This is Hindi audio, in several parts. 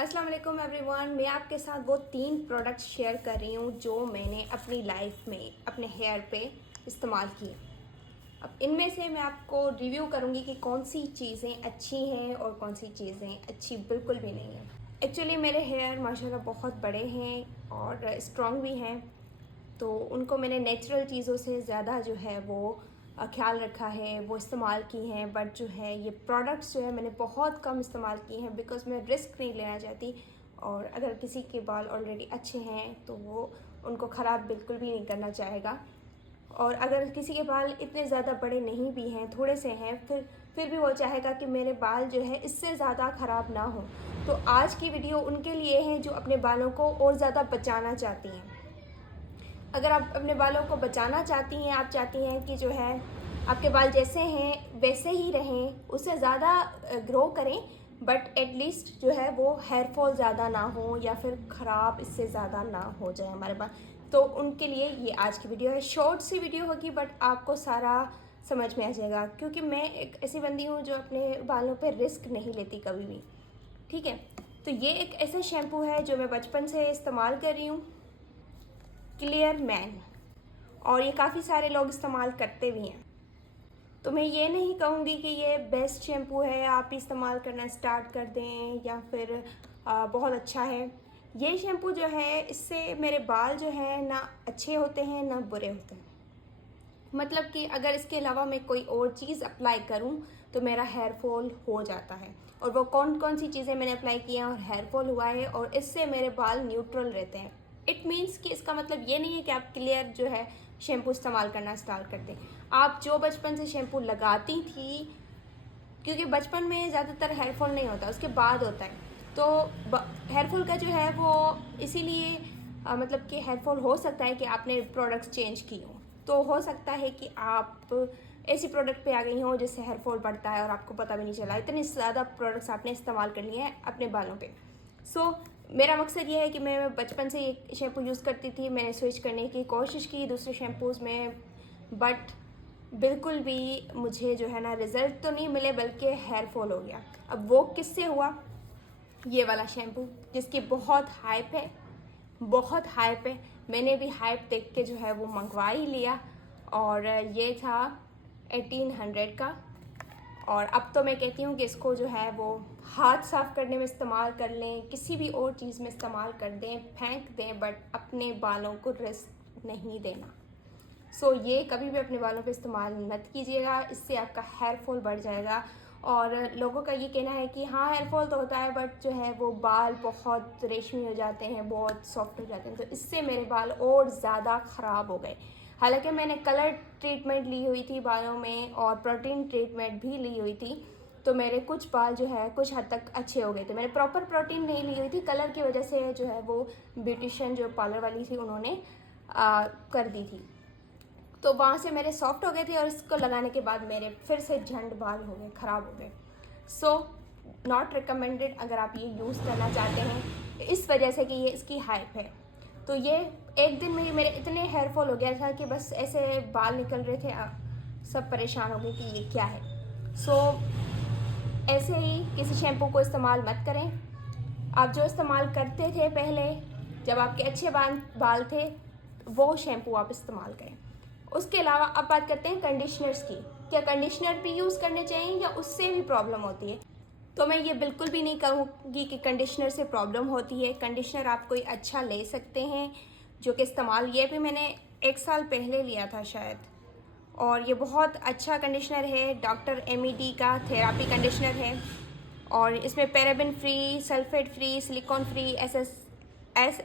अस्सलाम वालेकुम एवरीवन। मैं आपके साथ वो 3 प्रोडक्ट्स शेयर कर रही हूँ जो मैंने अपनी लाइफ में अपने हेयर पे इस्तेमाल किए। अब इनमें से मैं आपको रिव्यू करूँगी कि कौन सी चीज़ें अच्छी हैं और कौन सी चीज़ें अच्छी बिल्कुल भी नहीं हैं। एक्चुअली मेरे हेयर माशाल्लाह बहुत बड़े हैं और स्ट्रॉन्ग भी हैं, तो उनको मैंने नेचुरल चीज़ों से ज़्यादा जो है वो ख्याल रखा है, वो इस्तेमाल की हैं। बट जो है ये प्रोडक्ट्स जो है मैंने बहुत कम इस्तेमाल किए हैं बिकॉज़ मैं रिस्क नहीं लेना चाहती। और अगर किसी के बाल ऑलरेडी अच्छे हैं तो वो उनको ख़राब बिल्कुल भी नहीं करना चाहेगा। और अगर किसी के बाल इतने ज़्यादा बड़े नहीं भी हैं, थोड़े से हैं, फिर भी वो चाहेगा कि मेरे बाल जो है इससे ज़्यादा ख़राब ना हो। तो आज की वीडियो उनके लिए है जो अपने बालों को और ज़्यादा बचाना चाहती हैं। अगर आप अपने बालों को बचाना चाहती हैं, आप चाहती हैं कि जो है आपके बाल जैसे हैं वैसे ही रहें, उससे ज़्यादा ग्रो करें, बट एटलीस्ट जो है वो हेयर फॉल ज़्यादा ना हो या फिर ख़राब इससे ज़्यादा ना हो जाए हमारे बाल, तो उनके लिए ये आज की वीडियो है। शॉर्ट सी वीडियो होगी बट आपको सारा समझ में आ जाएगा, क्योंकि मैं एक ऐसी बंदी हूँ जो अपने बालों पे रिस्क नहीं लेती कभी भी। ठीक है, तो ये एक ऐसा शैम्पू है जो मैं बचपन से इस्तेमाल कर रही हूँ, क्लियर मैन, और ये काफ़ी सारे लोग इस्तेमाल करते भी हैं। तो मैं ये नहीं कहूँगी कि ये बेस्ट शैम्पू है, आप इस्तेमाल करना स्टार्ट कर दें या फिर बहुत अच्छा है। ये शैम्पू जो है इससे मेरे बाल जो है ना अच्छे होते हैं ना बुरे होते हैं। मतलब कि अगर इसके अलावा मैं कोई और चीज़ अप्लाई करूं तो मेरा हेयर फॉल हो जाता है। और वो कौन कौन सी चीज़ें मैंने अप्लाई की हैं और हेयर फॉल हुआ है और इससे मेरे बाल न्यूट्रल रहते हैं। इट मीन्स कि इसका मतलब ये नहीं है कि आप क्लियर जो है शैम्पू इस्तेमाल करना स्टार्ट कर दें। आप जो बचपन से शैम्पू लगाती थी, क्योंकि बचपन में ज़्यादातर हेयर फॉल नहीं होता, उसके बाद होता है, तो हेयर फॉल का जो है वो इसीलिए मतलब कि हेयर फॉल हो सकता है कि आपने प्रोडक्ट्स चेंज की हो। तो हो सकता है कि आप ऐसी प्रोडक्ट पे आ गई हो जिससे हेयर फॉल बढ़ता है और आपको पता भी नहीं चला, इतने ज़्यादा प्रोडक्ट्स आपने इस्तेमाल कर लिए हैं अपने बालों पे। सो मेरा मकसद ये है कि मैं बचपन से ये शैम्पू यूज़ करती थी, मैंने स्विच करने की कोशिश की दूसरे शैम्पूज़ में, बट बिल्कुल भी मुझे जो है ना रिज़ल्ट तो नहीं मिले बल्कि हेयर फॉल हो गया। अब वो किससे हुआ? ये वाला शैम्पू जिसकी बहुत हाइप है, बहुत हाइप है। मैंने भी हाइप देख के जो है वो मंगवा ही लिया, और ये था 1800 का। और अब तो मैं कहती हूँ कि इसको जो है वो हाथ साफ़ करने में इस्तेमाल कर लें, किसी भी और चीज़ में इस्तेमाल कर दें, फेंक दें, बट अपने बालों को रिस्क नहीं देना। सो ये कभी भी अपने बालों पे इस्तेमाल मत कीजिएगा, इससे आपका हेयर फॉल बढ़ जाएगा। और लोगों का ये कहना है कि हाँ हेयर फॉल तो होता है बट जो है वो बाल बहुत रेशमी हो जाते हैं, बहुत सॉफ्ट हो जाते हैं, तो इससे मेरे बाल और ज़्यादा ख़राब हो गए। हालांकि मैंने कलर ट्रीटमेंट ली हुई थी बालों में और प्रोटीन ट्रीटमेंट भी ली हुई थी, तो मेरे कुछ बाल जो है कुछ हद तक अच्छे हो गए थे। मैंने प्रॉपर प्रोटीन नहीं ली हुई थी, कलर की वजह से जो है वो ब्यूटिशियन जो पार्लर वाली थी उन्होंने कर दी थी, तो वहाँ से मेरे सॉफ्ट हो गए थे और इसको लगाने के बाद मेरे फिर से झंड बाल हो गए, ख़राब हो गए। सो नॉट रिकमेंडेड अगर आप ये यूज़ करना चाहते हैं, इस वजह से कि ये इसकी हाइप है। तो ये एक दिन में ही मेरे इतने हेयर फॉल हो गया था कि बस ऐसे बाल निकल रहे थे, सब परेशान हो गए कि ये क्या है। सो ऐसे ही किसी शैम्पू को इस्तेमाल मत करें। आप जो इस्तेमाल करते थे पहले जब आपके अच्छे बाल थे, वो शैम्पू आप इस्तेमाल करें। उसके अलावा अब बात करते हैं कंडीशनर्स की। क्या कंडीशनर भी यूज़ करने चाहिए या उससे भी प्रॉब्लम होती है? तो मैं ये बिल्कुल भी नहीं कहूँगी कि कंडीशनर से प्रॉब्लम होती है। कंडीशनर आप कोई अच्छा ले सकते हैं जो कि इस्तेमाल, ये भी मैंने 1 साल पहले लिया था शायद, और ये बहुत अच्छा कंडीशनर है। डॉक्टर MED का थेरापी कंडीशनर है और इसमें paraben free, sulphate free, silicon free, SLS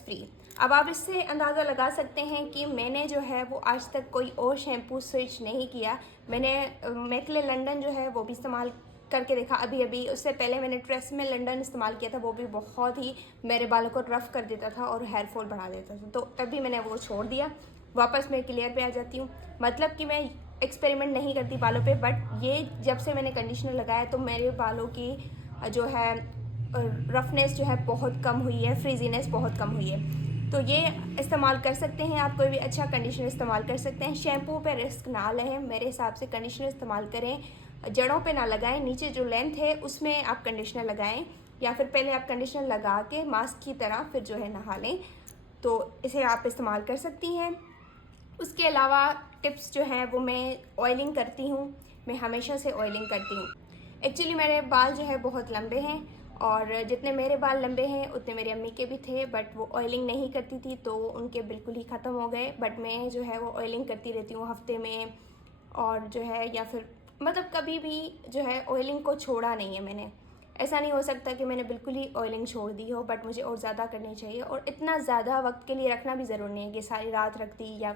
free. अब आप इससे अंदाज़ा लगा सकते हैं कि मैंने जो है वो आज तक कोई और शैम्पू स्विच नहीं किया। मैंने मैकले लंडन जो है वो भी इस्तेमाल करके देखा अभी अभी। उससे पहले मैंने ट्रेसमे लंडन इस्तेमाल किया था, वो भी बहुत ही मेरे बालों को रफ़ कर देता था और हेयर फॉल बढ़ा देता था, तो तभी मैंने वो छोड़ दिया। वापस मैं क्लियर पे आ जाती हूँ। मतलब कि मैं एक्सपेरिमेंट नहीं करती बालों पे, बट ये जब से मैंने कंडीशनर लगाया तो मेरे बालों की जो है रफनेस जो है बहुत कम हुई है, फ्रीजीनेस बहुत कम हुई है। तो ये इस्तेमाल कर सकते हैं आप, कोई भी अच्छा कंडीशनर इस्तेमाल कर सकते हैं। शैम्पू पे रिस्क ना लें, मेरे हिसाब से कंडीशनर इस्तेमाल करें, जड़ों पे ना लगाएं, नीचे जो लेंथ है उसमें आप कंडीशनर लगाएं या फिर पहले आप कंडीशनर लगा के मास्क की तरह फिर जो है नहा लें, तो इसे आप इस्तेमाल कर सकती हैं। उसके अलावा टिप्स जो हैं वो मैं ऑयलिंग करती हूँ, मैं हमेशा से ऑयलिंग करती हूँ। एक्चुअली मेरे बाल जो है बहुत लंबे हैं और जितने मेरे बाल लंबे हैं उतने मेरी अम्मी के भी थे, बट वो ऑयलिंग नहीं करती थी तो उनके बिल्कुल ही ख़त्म हो गए। बट मैं जो है वो ऑयलिंग करती रहती हूँ हफ्ते में, और जो है या फिर मतलब कभी भी जो है ऑयलिंग को छोड़ा नहीं है मैंने। ऐसा नहीं हो सकता कि मैंने बिल्कुल ही ऑयलिंग छोड़ दी हो, बट मुझे और ज़्यादा करनी चाहिए। और इतना ज़्यादा वक्त के लिए रखना भी ज़रूरी नहीं है कि सारी रात रख दी, या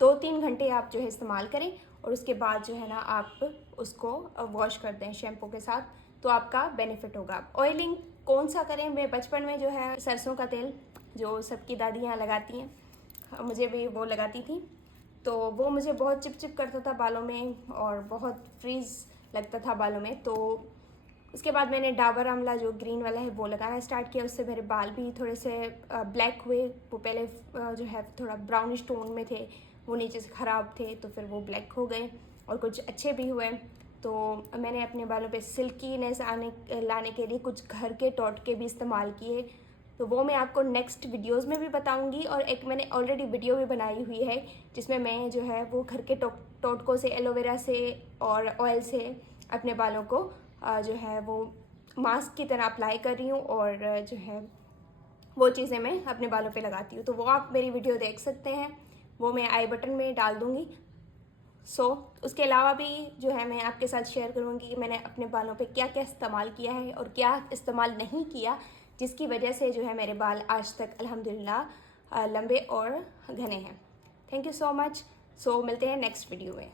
2-3 घंटे आप जो है इस्तेमाल करें और उसके बाद जो है ना आप उसको वॉश कर दें शैम्पू के साथ, तो आपका बेनिफिट होगा। ऑयलिंग कौन सा करें, मैं बचपन में जो है सरसों का तेल जो सबकी दादियाँ लगाती हैं, मुझे भी वो लगाती थी, तो वो मुझे बहुत चिपचिप करता था बालों में और बहुत फ्रीज़ लगता था बालों में। तो उसके बाद मैंने डाबर आंवला जो ग्रीन वाला है वो लगाना स्टार्ट किया। उससे मेरे बाल भी थोड़े से ब्लैक हुए। वो पहले जो है थोड़ा ब्राउनिश टोन में थे, वो नीचे से ख़राब थे, तो फिर वो ब्लैक हो गए और कुछ अच्छे भी हुए। तो मैंने अपने बालों पे सिल्कीनेस लाने के लिए कुछ घर के टोटके भी इस्तेमाल किए, तो वो मैं आपको नेक्स्ट वीडियोस में भी बताऊंगी। और एक मैंने ऑलरेडी वीडियो भी बनाई हुई है जिसमें मैं जो है वो घर के टोटकों से, एलोवेरा से और ऑयल से अपने बालों को जो है वो मास्क की तरह अप्लाई कर रही हूँ, और जो है वो चीज़ें मैं अपने बालों पे लगाती हूँ। तो वो आप मेरी वीडियो देख सकते हैं, वो मैं आई बटन में डाल दूँगी। उसके अलावा भी जो है मैं आपके साथ शेयर करूँगी कि मैंने अपने बालों पे क्या क्या इस्तेमाल किया है और क्या इस्तेमाल नहीं किया, जिसकी वजह से जो है मेरे बाल आज तक अल्हम्दुलिल्लाह लंबे और घने हैं। Thank you so much. मिलते हैं नेक्स्ट वीडियो में।